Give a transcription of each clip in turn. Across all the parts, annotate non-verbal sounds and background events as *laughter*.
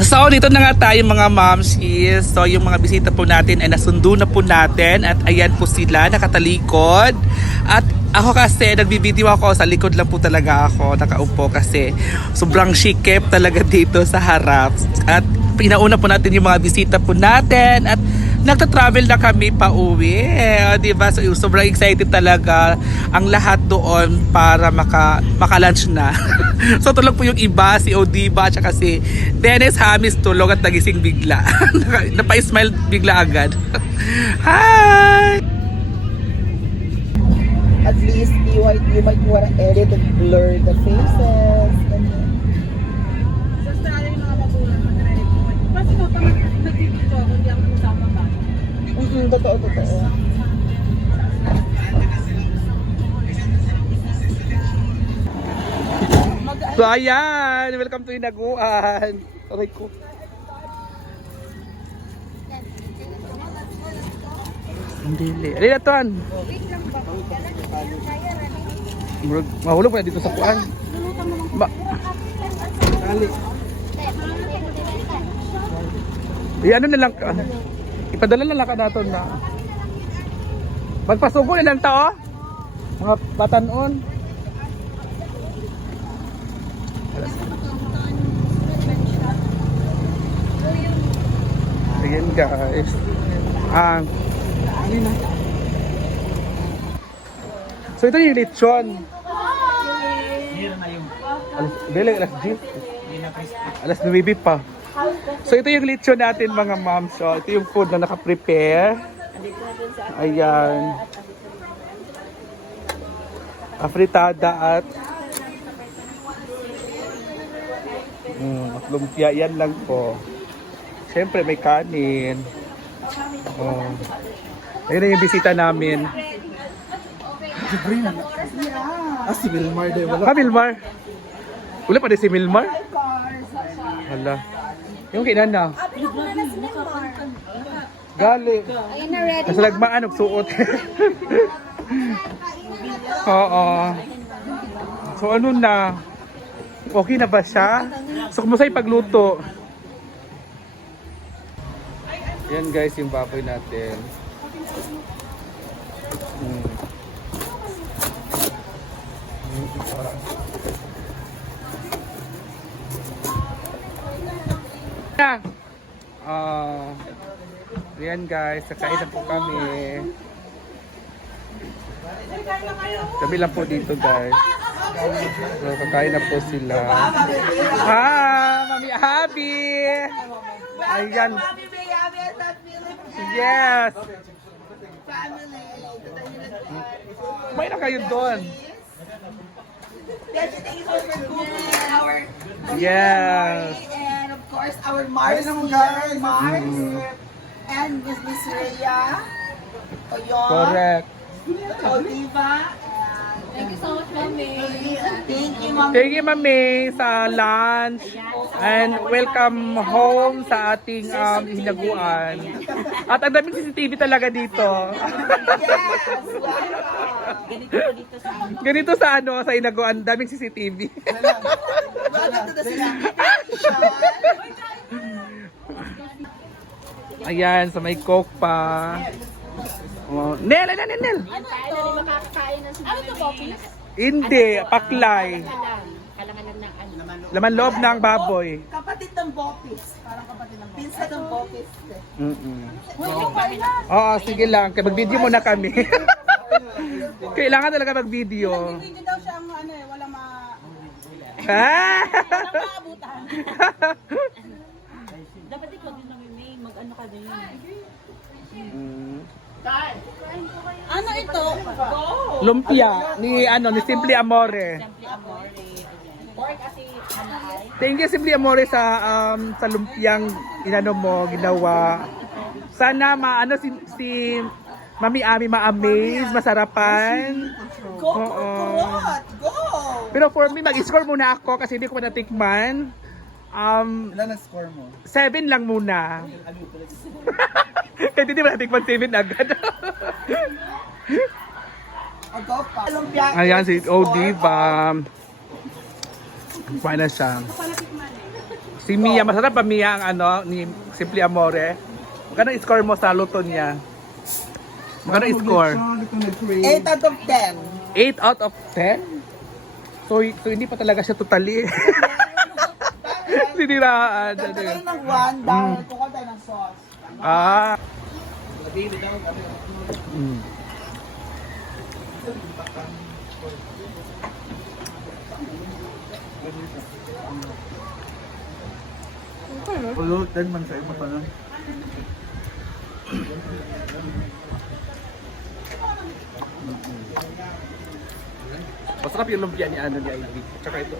So, dito na nga tayo mga momsies. So, yung mga bisita po natin ay nasundo na po natin. At ayan po sila, nakatalikod. At ako kasi, nagbibideo ako. Sa likod lang po talaga ako. Nakaupo kasi sobrang shikip talaga dito sa harap. At pinauna po natin yung mga bisita po natin. At nagta-travel na kami pa uwi. O, diba? So, sobrang excited talaga ang lahat doon para maka, maka-lunch na. *laughs* so, tulog po yung iba, si Odiba, at si Dennis Hamis tulog at nagising bigla. *laughs* Napa-smile bigla agad. *laughs* Hi! At least you might, you might want to edit and blur the faces. Ganyan. Basta ano yung mga magulang mag-report. Kasi no, pag nag-video ako, hindi ako kasama Mm-mm, totoo, totoo. So, ayan! Welcome to Inaguan! Aray ko. Dili. Alin na to, an? Murag- Mahulog pa dito sa kuan. Ba Kali. Ay, ano na lang, ano, ipadala na lang ka nato na. Magpasugo na lang tao. Mga batanon. Ayan guys. Ah, yun na. So ito yung lechon. Dili, alas 10. Alas 9 pa. So ito yung lechon natin mga ma'am. So ito yung food na naka-prepare. Ayan. Afritada at mm, at lumpia. Yan lang po. Siyempre may kanin. Oh. Ayun na yung bisita namin. Ah, si Wilmar din. Wala. Ha, Milmar? Wala pa din si Milmar? Hala. Yung kinana. Gali. Nasa lagmaan og suot. *laughs* Oo. So ano na? Okay na ba siya? So kumusta yung pagluto? Yan guys yung baboy natin. Hmm. Yeah. Ah, yan guys, kakain na po kami. Kami lang po dito guys. So, kakain na po sila. Ah, Mami Abby! Ayan. Yes! May na kayo doon. Yes, thank you so much for cooking our Yes. and of course our Mars here, Mars and Miss Miss Rhea. Oyon. Correct. Oliva. Thank you so much, Mami. Thank you, Ma'am. Thank you, Mami, sa lunch. And welcome home sa ating um, hinaguan. At ang daming CCTV talaga dito. *laughs* Ganito sa ano, sa hinaguan, daming CCTV. To the celebration. Ayan, sa may coke pa. Oh, Nel, Nel, Nel, Nel. Ano to, Poppy? Hindi, paklay. Kalangan lang ng ano. Laman loob ng baboy. Kapatid ng Bopis. Parang kapatid ng Bopis. Pinsa ng Bopis. Mm-mm. Oo, sige lang. Mag-video muna kami. *laughs* Kailangan talaga mag-video. Hindi daw siya ang ano eh, walang ma... Ah! maabutan. *laughs* Dapat ikaw din namin may mag-ano ka din. Mm. Ano ito? Lumpia ni ano ni Simply Amore. Simply Amore. Or kasi ano ay? Thank you Simply Amore sa um sa lumpiang inano mo ginawa. Sana maano si, si Mami Ami ma-amaze, masarapan. Go, go, go! Go! Pero for me, mag-score muna ako kasi hindi ko pa natikman. Um, Ilan ang score mo? seven lang muna. Kasi hindi ba natikman seven agad? Ayan si Oh score Diva. Paano siya? Si Si Mia, masarap ba Mia ang ano, ni Simple Amore? Magkano score mo sa luto niya? Magkano score? 8 out of 10. 8 out of 10? So, so hindi pa talaga siya totally. *laughs* Siniraan. Dahil tayo ng 1 dahil kukuha tayo ng sauce. Ah. Mm. Pulutan man sa imo lang. Masarap yung lumpia ni ano ni Ivy. Tsaka ito.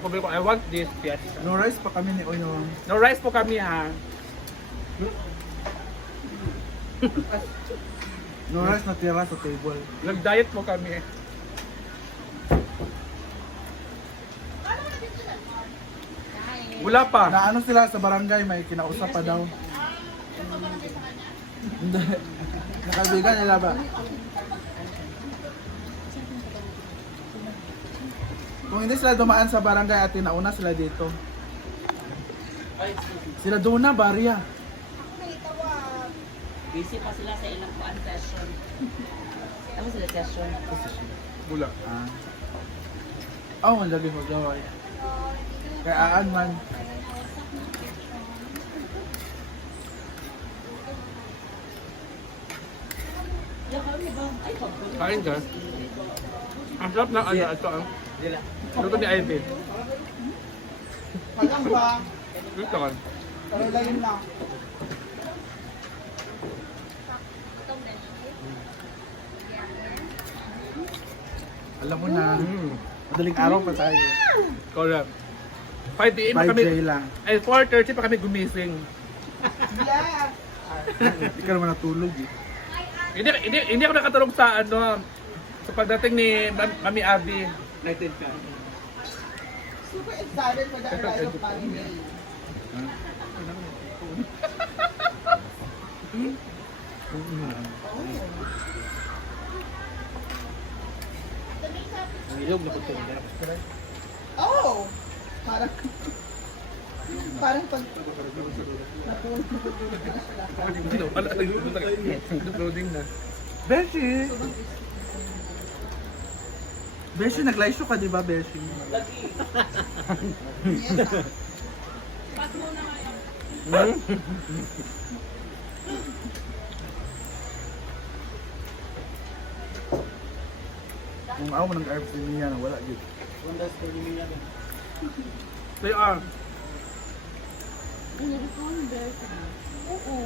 Sabi ko, I want this, yes. No rice pa kami ni Oyo. No rice po kami ha. No rice na tira sa table. Nag-diet po kami. Wala pa. Na ano sila sa barangay, may kinausap pa daw. Hindi. Nakaibigan nila ba? Kung hindi sila dumaan sa barangay at nauna sila dito. Sila doon na, barya. Busy pa sila sa ilang kuan session. Ano sila session? Wala. Ah. Oh, ang lagi mo gaway. Kaya aan man. Kain ka. Ang sarap ng ano, ito ang. Luto ni Ivy. Walang ba? Ito kan. Pero lalim na. Alam mo na, Mm. madaling araw pa tayo. Correct. 5 p.m. pa 5 kami. lang. Ay, 4.30 pa kami gumising. Hindi ka naman natulog eh. Hindi, hindi, hindi ako nakatulog sa ano, sa pagdating ni Mam- Mami Abby. Super excited for the arrival of Mami May. Oh! Parang... Parang pag... Wala, nag-loading na. Beshi! Beshi, nag-live show ka di ba, Beshi? Kung ako nang RFC niya na wala yun. They are. Oo.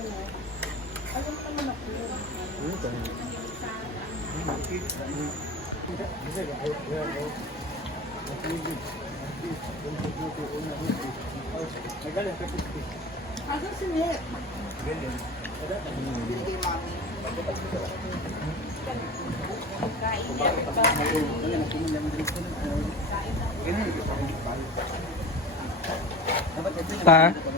Alam pa naman ako. Ano ito? Kasi ayaw ko ako. Nagaling ka piti. Ano sinip? Galing. Hindi, mami. Kain na. Kain na. Ta?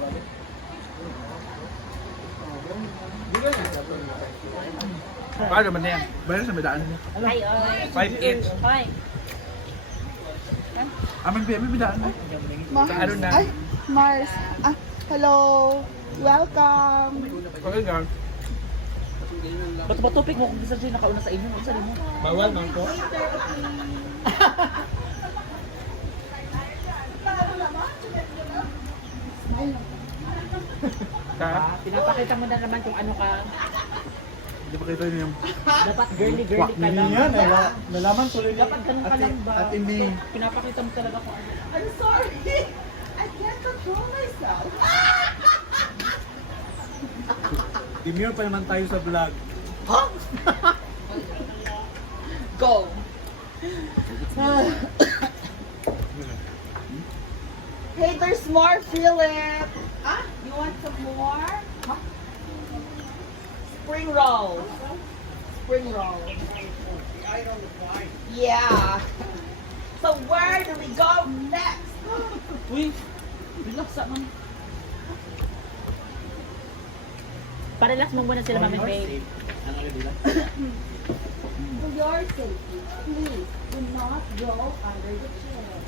Paano man yan? Bayan sa medaan mo. Ay, ay. 5 each. Ay. Amin ba, may medaan mo. Mars. Ano na? Ay, Mars. Ah, hello. Welcome. Okay nga. Ba't ba topic mo kung bisa siya nakauna sa inyo? Ano mo? Bawal man ko. Ta? Pinapakita mo na naman kung ano ka. Hindi pa kita niyo yung Dapat girly-girly kwak ka lang. niya. nala- Nalaman tuloy niya. Dapat ganun ka lang ba? At ini. Pinapakita mo talaga kung ano. I'm sorry. *laughs* I can't control myself. Demure pa naman tayo sa vlog. *laughs* Go. hey, there's more, Philip. Ah, you want some more? Huh? Spring roll. Spring roll. Yeah. So where do we go next? Uy! Relax naman. Parelax mo muna sila, Mami May. For your safety, please do not go under the chair.